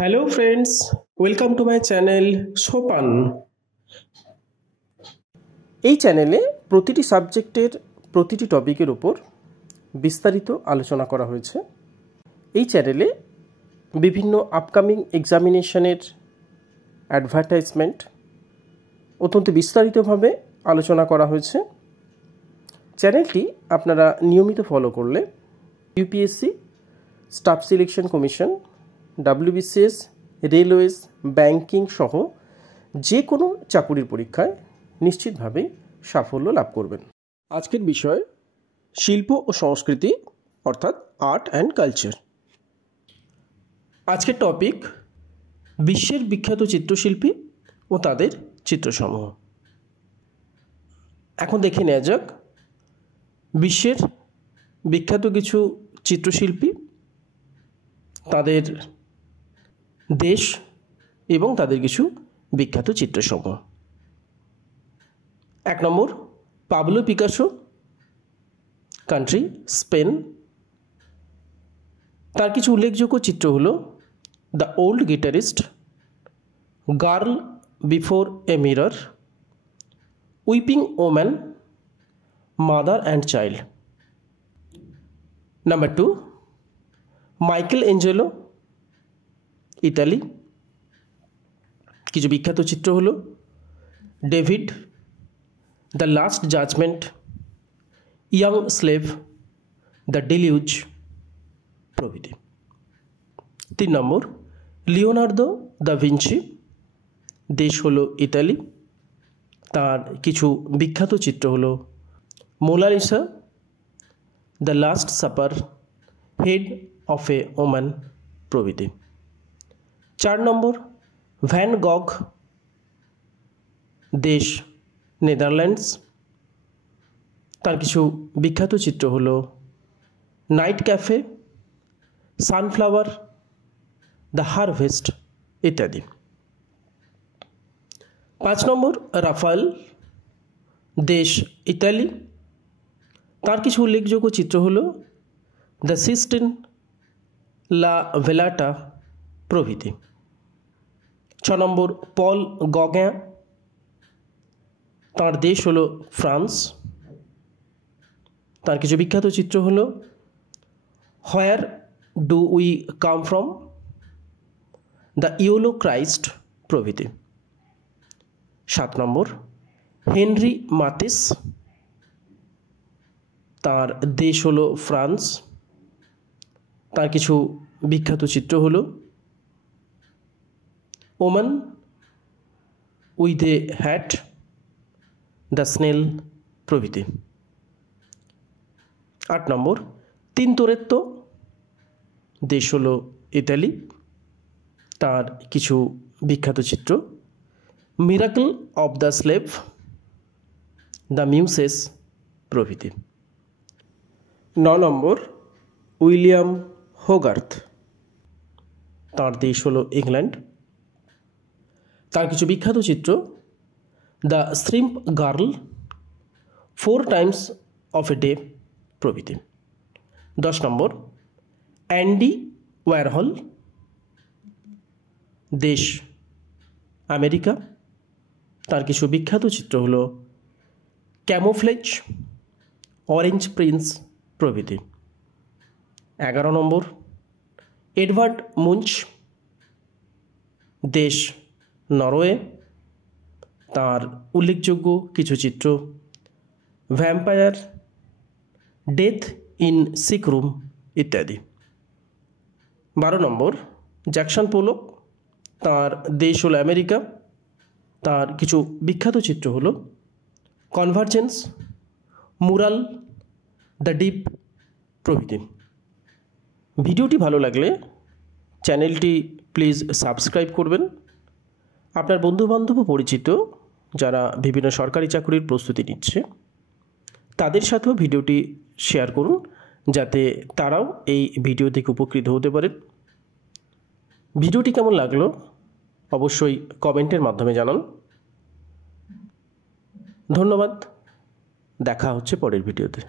Hello friends, welcome to my channel সোপান। এই চ্যানেলে প্রতিটি সাবজেক্টের প্রতিটি টপিকের উপর বিস্তারিত আলোচনা করা হয়েছে। এই চ্যানেলে বিভিন্ন আপকামিং এক্সামিনেশনের অ্যাডভার্টাইজমেন্ট অত্যন্ত বিস্তারিতভাবে আলোচনা করা হয়েছে। চ্যানেলটি আপনারা নিয়মিত ফলো করলে UPSC, staff selection commission, WBCS, railways, banking সহ যে কোনো চাকুরির পরীক্ষায় নিশ্চিতভাবেই সাফল্য লাভ করবেন। আজকের বিষয় শিল্প ও সংস্কৃতি অর্থাৎ আর্ট অ্যান্ড কালচার। আজকের টপিক বিশ্বের বিখ্যাত চিত্রশিল্পী ও তাদের চিত্রসমূহ। এখন দেখে নেওয়া যাক বিশ্বের বিখ্যাত কিছু চিত্রশিল্পী, তাদের দেশ এবং তাদের কিছু বিখ্যাত চিত্রসমূহ। 1 নম্বর পাবলো পিকাসো, কান্ট্রি স্পেন। তার কিছু উল্লেখযোগ্য চিত্র হলো the old guitarist, girl before a mirror, weeping woman, mother and child. Number 2 Michelangelo, Italy. কিছু বিখ্যাত চিত্র হলো David, the last judgement, young slave, the deluge প্রভৃতি। 3 নম্বর লিওনার্দো দা ভিঞ্চি, দেশ হলো ইতালি। তার কিছু বিখ্যাত চিত্র হলো Mona Lisa, the last supper, head of a woman প্রভৃতি। 4 নম্বর ভ্যান গগ, দেশ নেদারল্যান্ডস। তার কিছু বিখ্যাত চিত্র হলো night cafe, sunflower, the harvest ইত্যাদি। 5 নম্বর রাফায়েল, দেশ ইতালি। তার কিছু উল্লেখযোগ্য চিত্র হলো দ্য সিস্টিন, লা ভেলাটা প্রভৃতি। 6 নম্বর পল গগ্যাঁ, তার দেশ হলো ফ্রান্স। তার কিছু বিখ্যাত চিত্র হলো where do we come from, the yellow Christ প্রভৃতি। 7 নম্বর হেনরি মাতিস, তার দেশ হলো ফ্রান্স। তার কিছু বিখ্যাত চিত্র হলো woman with a hat, the snail প্রভৃতি। 8 নম্বর তিনতোরেত্তো, দেশ হলো ইতালি। তার কিছু বিখ্যাত চিত্র miracle of the slave, the muses প্রভৃতি। 9 নম্বর উইলিয়াম হোগার্থ, তার দেশ হলো ইংল্যান্ড। তার কিছু বিখ্যাত চিত্র the shrimp girl, 4 Times of a day প্রভৃতি। 10 নম্বর অ্যান্ডি ওয়ারহল, দেশ আমেরিকা। তার কিছু বিখ্যাত চিত্র হলো ক্যামোফ্লেজ, অরেঞ্জ প্রিন্স প্রভৃতি। 11 নম্বর এডওয়ার্ড মুঞ্চ, দেশ নরওয়ে। তার উল্লেখযোগ্য কিছু চিত্র vampire, death in sick room ইত্যাদি। 12 নম্বর জ্যাকসন পোলক, তার দেশ হলো আমেরিকা। তার কিছু বিখ্যাত চিত্র হলো কনভার্জেন্স, মুরাল, দ্য ডিপ প্রভৃতি। ভিডিওটি ভালো লাগলে চ্যানেলটি প্লিজ সাবস্ক্রাইব করবেন। আপনার বন্ধুবান্ধব ও পরিচিত যারা বিভিন্ন সরকারি চাকরির প্রস্তুতি নিচ্ছে তাদের সাথেও ভিডিওটি শেয়ার করুন, যাতে তারাও এই ভিডিও থেকে উপকৃত হতে পারেন। ভিডিওটি কেমন লাগলো অবশ্যই কমেন্টের মাধ্যমে জানান। ধন্যবাদ, দেখা হচ্ছে পরের ভিডিওতে।